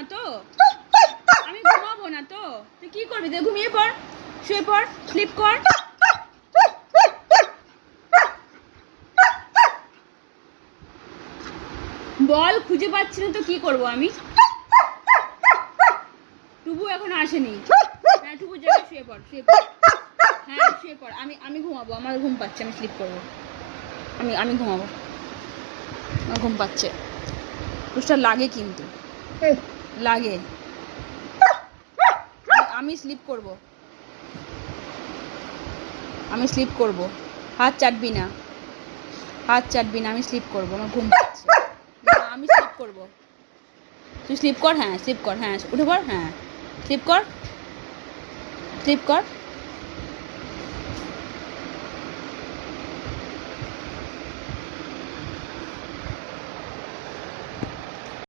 না তো, আমি ঘুমাবো না তো। তুই কি করবি? ঘুমিয়ে পড়, শুয়ে পড়, স্লিপ কর। বল, খুঁজে পাচ্ছি না তো কি করব আমি? টুবু এখন আসেনি। হ্যাঁ, টুবু জায়গায় শুয়ে পড়, শুয়ে পড়। হ্যাঁ, শুয়ে পড়। আমি ঘুমাবো, আমার ঘুম পাচ্ছে, আমি স্লিপ করবো। আমি ঘুমাবো, আমার ঘুম পাচ্ছে। পুষটা লাগে কিন্তু, লাগে। আমি স্লিপ করব, আমি স্লিপ করব। হাত চাটবি না, হাত চাটবি না, আমি স্লিপ করব, আমার ঘুম পাচ্ছে। না, আমি স্লিপ করব। তুই স্লিপ কর, হ্যাঁ স্লিপ কর, হ্যাঁ উঠে পড়, হ্যাঁ স্লিপ কর, স্লিপ কর।